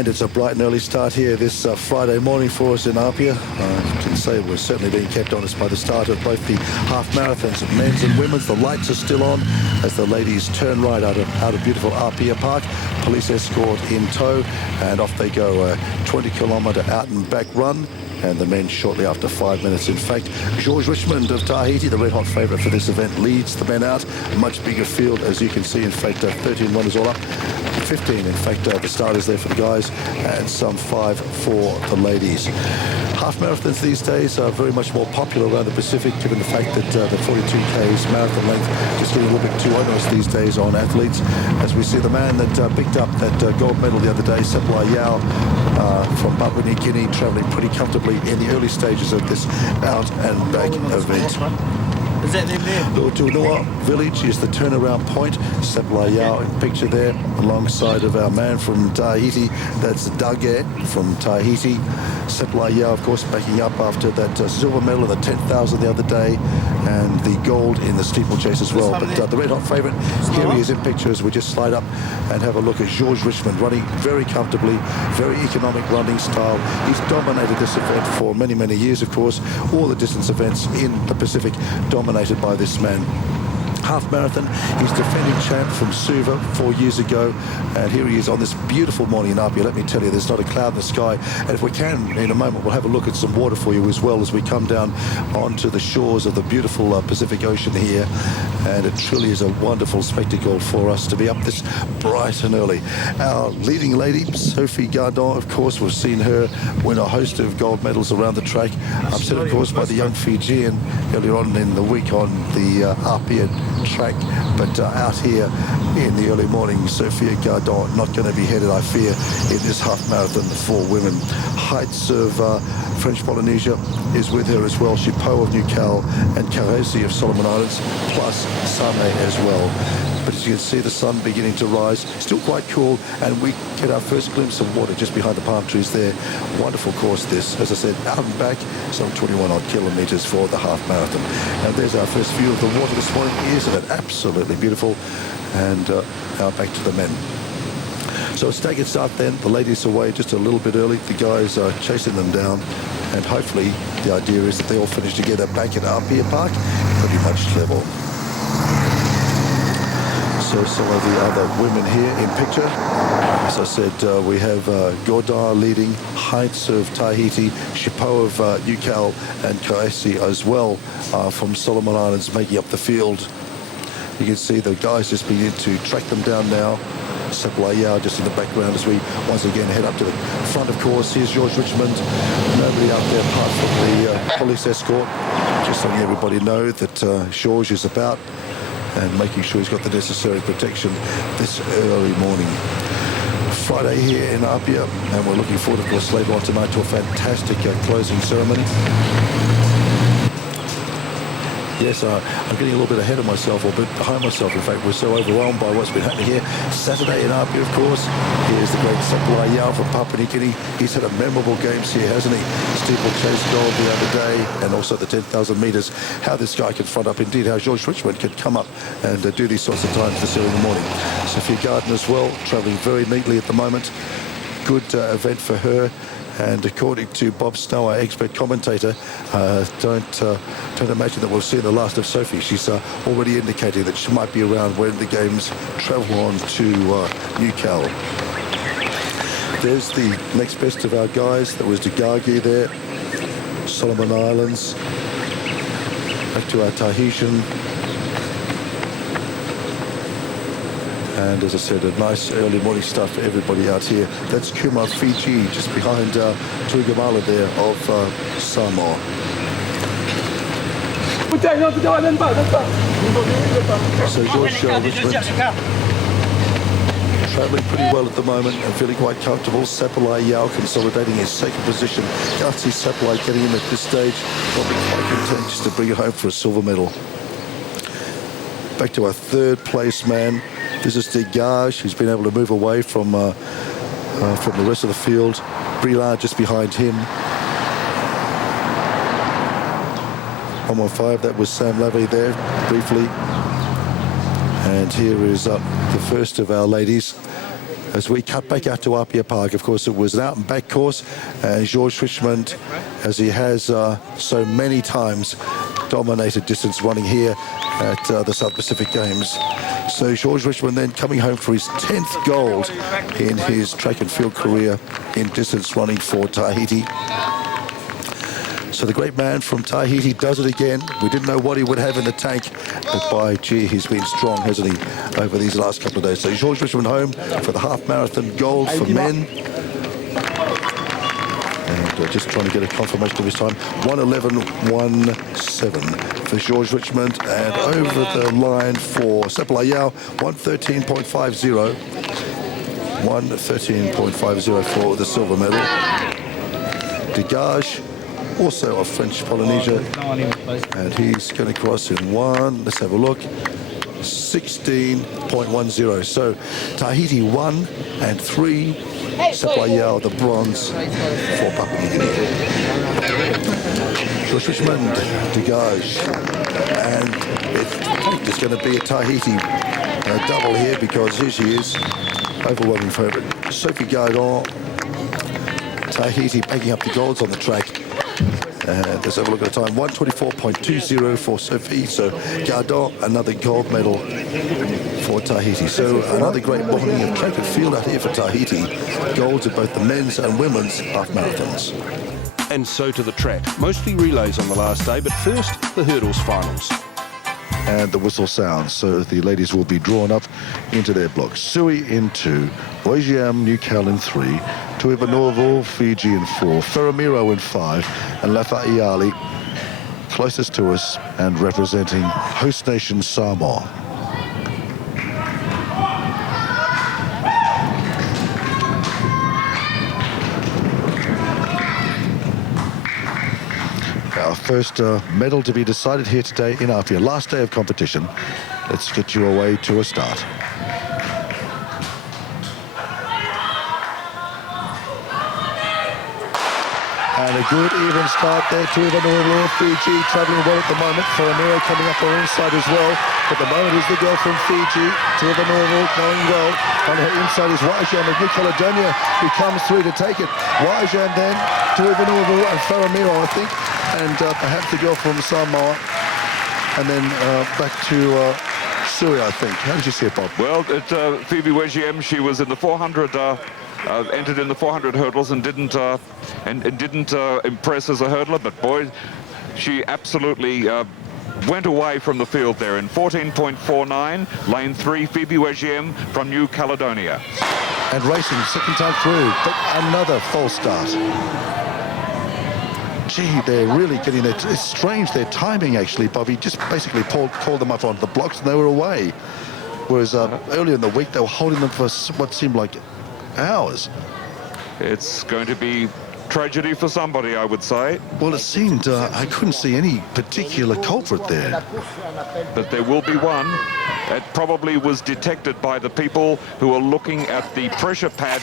And it's a bright and early start here this Friday morning for us in Apia. I can say we're certainly being kept honest by the start of both the half marathons, men's and women's. The lights are still on as the ladies turn right out of beautiful Apia Park. Police escort in tow, and off they go. A 20-kilometre out and back run. And the men shortly after 5 minutes. In fact, George Richmond of Tahiti, the red-hot favourite for this event, leads the men out. A much bigger field, as you can see. In fact, 13 runners all up. 15, in fact, the starters there for the guys, and some 5 for the ladies. Half marathons these days are very much more popular around the Pacific, given the fact that the 42K's marathon length just getting a little bit too onerous these days on athletes. As we see the man that picked up that gold medal the other day, Seppala Yao, from Papua New Guinea, travelling pretty comfortably in the early stages of this out and back event. Is that them there? Tunoa village is the turnaround point. Seppala Yao in picture there, alongside of our man from Tahiti. That's Dage from Tahiti. Seppala Yao, of course, backing up after that silver medal in the 10,000 the other day, and the gold in the steeplechase as well. But the red-hot favourite, here he is in picture as we just slide up and have a look at George Richmond, running very comfortably, very economic running style. He's dominated this event for many, many years, of course. All the distance events in the Pacific dominated by this man. Half marathon, he's defending champ from Suva 4 years ago, and here he is on this beautiful morning in Apia. Let me tell you, there's not a cloud in the sky, and if we can, in a moment, we'll have a look at some water for you as well as we come down onto the shores of the beautiful Pacific Ocean here, and it truly is a wonderful spectacle for us to be up this bright and early. Our leading lady, Sophie Gardon, of course, we've seen her win a host of gold medals around the track, upset, of course, by the young Fijian earlier on in the week on the Apia track, but out here in the early morning, Sophia Gardon not going to be headed, I fear, in this half marathon for women. Heights of French Polynesia is with her as well. Chipo of New Cal and Karesi of Solomon Islands, plus Same as well. But as you can see, the sun beginning to rise, still quite cool, and we get our first glimpse of water just behind the palm trees there. Wonderful course this, as I said, out and back, some 21 odd kilometres for the half marathon. And there's our first view of the water this morning. Isn't it absolutely beautiful? And now back to the men. So a staggered start then. The ladies away just a little bit early. The guys are chasing them down, and hopefully the idea is that they all finish together back at Apia Park, pretty much level. So some of the other women here in picture. As I said, we have Godard leading, Heights of Tahiti, Chipo of Ucal, and Kaesi as well from Solomon Islands making up the field. You can see the guys just begin to track them down now. Seppala Yao just in the background as we once again head up to the front, of course. Here's George Richmond. Nobody out there apart from the police escort. Just letting everybody know that George is about and making sure he's got the necessary protection this early morning. Friday here in Apia, and we're looking forward, of course, later on tonight to a fantastic closing ceremony. Yes, I'm getting a little bit ahead of myself, or a bit behind myself. In fact, we're so overwhelmed by what's been happening here. Saturday in Apia, of course. Here's the great Seppala Yao from Papua New Guinea. He's had a memorable games here, hasn't he? Steeplechase gold the other day, and also the 10,000 metres. How this guy can front up, indeed, how George Richmond can come up and do these sorts of times this early in the morning. Sophia Gardner as well, travelling very neatly at the moment. Good event for her. And according to Bob Snow, our expert commentator, don't imagine that we'll see the last of Sophie. She's already indicating that she might be around when the games travel on to New Cal. There's the next best of our guys. That was Dagagi there, Solomon Islands. Back to our Tahitian. And as I said, a nice early morning start for everybody out here. That's Kumar Fiji, just behind Tugamala there of Samoa. So George Richmond travelling pretty well at the moment and feeling quite comfortable. Seppala Yao consolidating his second position. Can't see Seppala getting him at this stage. Probably quite content just to bring it home for a silver medal. Back to our third place man. This is Degage, who's been able to move away from the rest of the field. Brillard just behind him. 115, that was Sam Lavey there, briefly. And here is the first of our ladies. As we cut back out to Apia Park, of course, it was an out and back course. George Richmond, as he has so many times, dominated distance running here at the South Pacific Games. So George Richmond then coming home for his 10th gold in his track and field career in distance running for Tahiti. So the great man from Tahiti does it again. We didn't know what he would have in the tank, but by gee, he's been strong, hasn't he, over these last couple of days. So George Richmond home for the half marathon gold for men. And just trying to get a confirmation of his time. 1:11.17 for George Richmond, and over the line for Sepp Layau, 1:13.50. 1:13.50 for the silver medal. Degage, also of French Polynesia, and he's going to cross in let's have a look, 16.10. So Tahiti 1 and 3, Sepp Layau the bronze for Papua New Guinea. George Richmond, Degage, and it's going to be a Tahiti double here, because here she is, overwhelming favourite Sophie Gardon. Tahiti picking up the golds on the track. Let's have a look at the time, 1:24.20 for Sophie. So Gardon, another gold medal for Tahiti. So another great morning of track and field out here for Tahiti. Golds at both the men's and women's half marathons. And so to the track. Mostly relays on the last day, but first, the hurdles finals. And the whistle sounds, so the ladies will be drawn up into their blocks. Sui in 2, Boigiam, Newcal in 3, Tuivanovo, Fiji in 4, Ferramiro in 5, and Lafaiali closest to us and representing host nation Samoa. Our first medal to be decided here today in Apia. Last day of competition. Let's get you away to a start. And a good even start there to Ivanova. Fiji travelling well at the moment. Ferramiro coming up on inside as well. At the moment is the girl from Fiji. To Ivanova going well. On her inside is Wajan of New Caledonia, who comes through to take it. Wajan then to Ivanova and Ferramiro, I think. And perhaps the girl from Samoa. And then back to Sui, I think. How did you see it, Bob? Well, Phoebe Wegiem, she was in the 400, entered in the 400 hurdles and didn't impress as a hurdler, but boy, she absolutely went away from the field there in 14.49, lane 3, Phoebe Wegiem from New Caledonia. And racing, second time through, but another false start. Gee, they're really getting it. It's strange, their timing actually, Bobby. Just basically called them up onto the blocks and they were away. Whereas earlier in the week, they were holding them for what seemed like hours. It's going to be tragedy for somebody, I would say. Well, it seemed, I couldn't see any particular culprit there. But there will be one. It probably was detected by the people who are looking at the pressure pad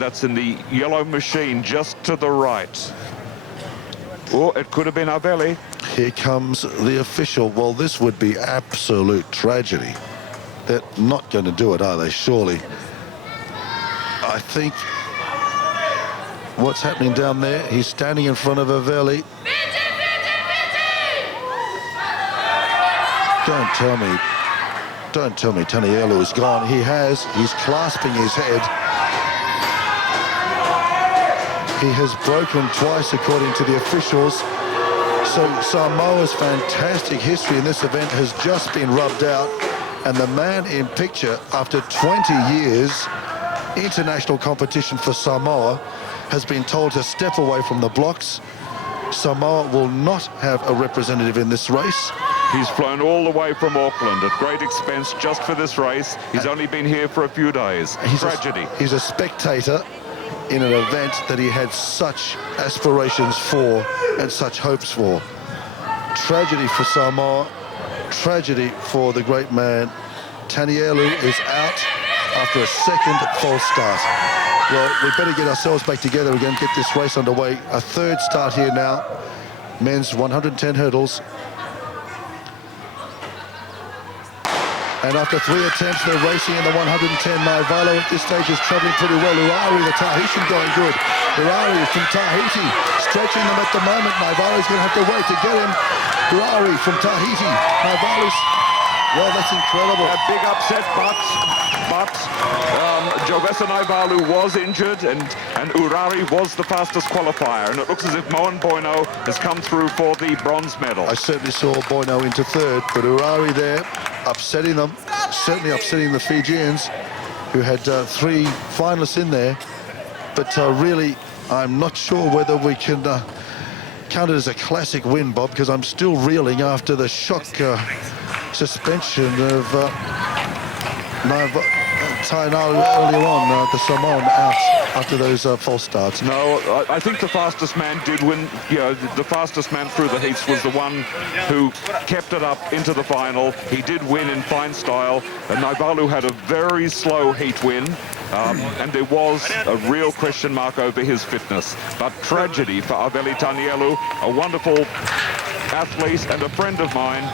that's in the yellow machine just to the right. Or it could have been Arvelli. Here comes the official. Well, this would be absolute tragedy. They're not going to do it, are they? Surely. I think what's happening down there, he's standing in front of Arvelli. Don't tell me Tanielu is gone. He's clasping his head. He has broken twice, according to the officials. So Samoa's fantastic history in this event has just been rubbed out. And the man in picture, after 20 years, international competition for Samoa, has been told to step away from the blocks. Samoa will not have a representative in this race. He's flown all the way from Auckland at great expense just for this race. He's only been here for a few days. Tragedy. He's a spectator in an event that he had such aspirations for and such hopes for. Tragedy for Samoa, tragedy for the great man. Tanielu is out after a second false start. Well, we better get ourselves back together again, get this race underway. A third start here now. Men's 110 hurdles. And after 3 attempts, they're racing in the 110. Naivalo at this stage is travelling pretty well. Urari, the Tahitian, going good. Urari from Tahiti, stretching them at the moment. Naivalo's going to have to wait to get him. Urari from Tahiti. Naivalo's... Well, that's incredible. A big upset, but Jovesa Naivalu was injured, and Urari was the fastest qualifier, and it looks as if Moen Boino has come through for the bronze medal. I certainly saw Boino into third, but Urari there, upsetting them, certainly upsetting the Fijians, who had 3 finalists in there. But really, I'm not sure whether we can count it as a classic win, Bob, because I'm still reeling after the shock suspension of Tainau earlier on, the Samoan out after those false starts. No, I think the fastest man did win. You know, the fastest man through the heats was the one who kept it up into the final. He did win in fine style, and Naivalu had a very slow heat win, and there was a real question mark over his fitness. But tragedy for Aveli Tanielu, a wonderful athlete and a friend of mine.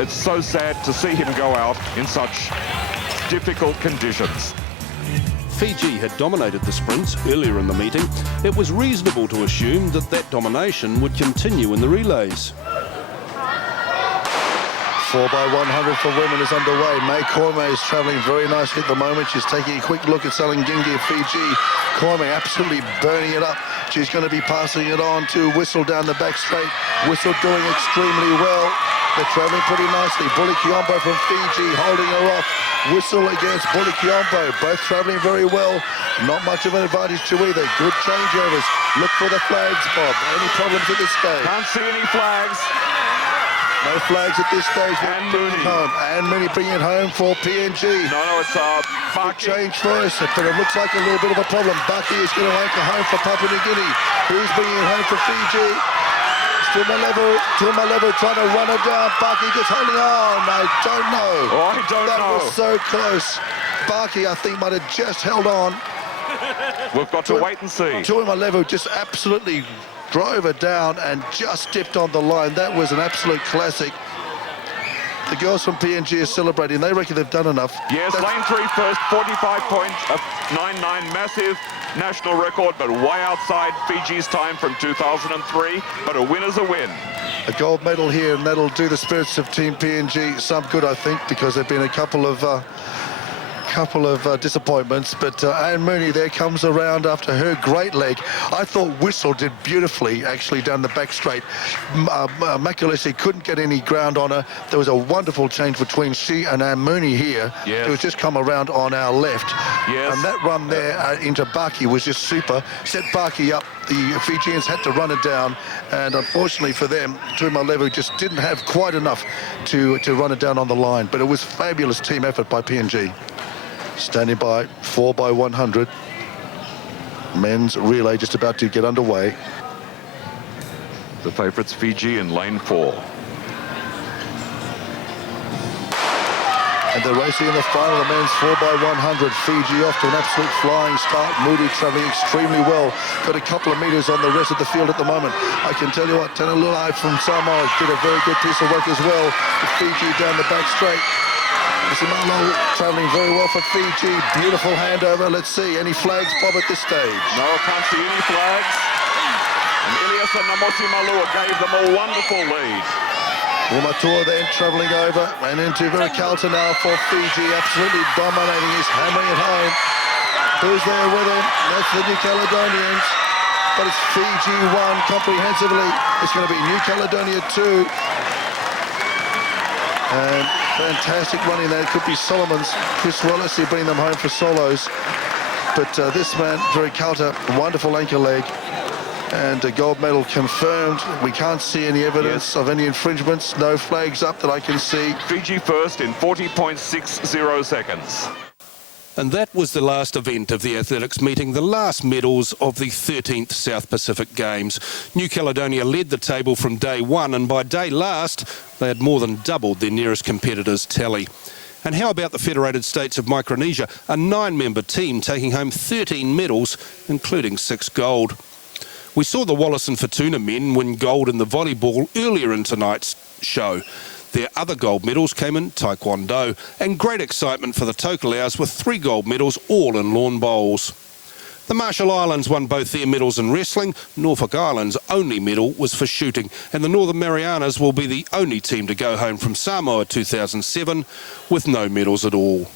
It's so sad to see him go out in such difficult conditions. Fiji had dominated the sprints earlier in the meeting. It was reasonable to assume that that domination would continue in the relays. 4x100 for women is underway. May Koime is travelling very nicely at the moment. She's taking a quick look at Salangingi of Fiji. Koime absolutely burning it up. She's going to be passing it on to Whistle down the back straight. Whistle doing extremely well. They're travelling pretty nicely. Bully Kiombo from Fiji holding her off. Whistle against Bully Kiombo. Both travelling very well. Not much of an advantage to either. Good changeovers. Look for the flags, Bob. Any problems at this stage? Can't see any flags. No flags at this stage. And Mooney. And Mooney bringing it home for PNG. No, it's Baki. Change first, but it looks like a little bit of a problem. Baki is going to anchor home for Papua New Guinea. Who's bringing it home for Fiji? Tumaleva trying to run it down. Baki just holding on. I don't know. Oh, I don't know. That was so close. Baki, I think, might have just held on. We've got to wait and see. Tumaleva just absolutely drove her down and just dipped on the line. That was an absolute classic. The girls from PNG are celebrating. They reckon they've done enough. Yes, lane 3 first, 45 points, a 9.9, massive national record, but way outside Fiji's time from 2003. But a win is a win. A gold medal here, and that'll do the spirits of Team PNG some good, I think, because there've been a couple of disappointments, but Anne Mooney there comes around after her great leg. I thought Whistle did beautifully actually down the back straight. Makalesi couldn't get any ground on her. There was a wonderful change between she and Anne Mooney here. Yes. It was just come around on our left. Yes. And that run there into Baki was just super. Set Baki up. The Fijians had to run it down, and unfortunately for them, Tumaleva just didn't have quite enough to run it down on the line. But it was fabulous team effort by PNG. Standing by, 4x100. Men's relay just about to get underway. The favourites Fiji in lane 4. And they're racing in the final, the men's 4x100. Fiji off to an absolute flying start. Moody travelling extremely well. Got a couple of metres on the rest of the field at the moment. I can tell you what, Tanalulai from Samoa did a very good piece of work as well. With Fiji down the back straight. Simalo travelling very well for Fiji. Beautiful handover. Let's see. Any flags, Bob, at this stage? No, I can't see any flags. And Iliasa Namosi Malua gave them a wonderful lead. Umatua then travelling over and into Vericalta now for Fiji. Absolutely dominating. He's hammering it home. Who's there with him? That's the New Caledonians. But it's Fiji 1 comprehensively. It's going to be New Caledonia 2. And fantastic running there. It could be Solomon's. Chris Wallace bringing them home for solos. But this man, Vericalta, wonderful anchor leg. And a gold medal confirmed. We can't see any evidence of any infringements. No flags up that I can see. Fiji first in 40.60 seconds. And that was the last event of the athletics meeting, the last medals of the 13th South Pacific Games. New Caledonia led the table from day one, and by day last, they had more than doubled their nearest competitor's tally. And how about the Federated States of Micronesia, a 9-member team taking home 13 medals, including 6 gold. We saw the Wallace and Fortuna men win gold in the volleyball earlier in tonight's show. Their other gold medals came in Taekwondo, and great excitement for the Tokelau's with 3 gold medals, all in lawn bowls. The Marshall Islands won both their medals in wrestling. Norfolk Islands' only medal was for shooting, and the Northern Marianas will be the only team to go home from Samoa 2007 with no medals at all.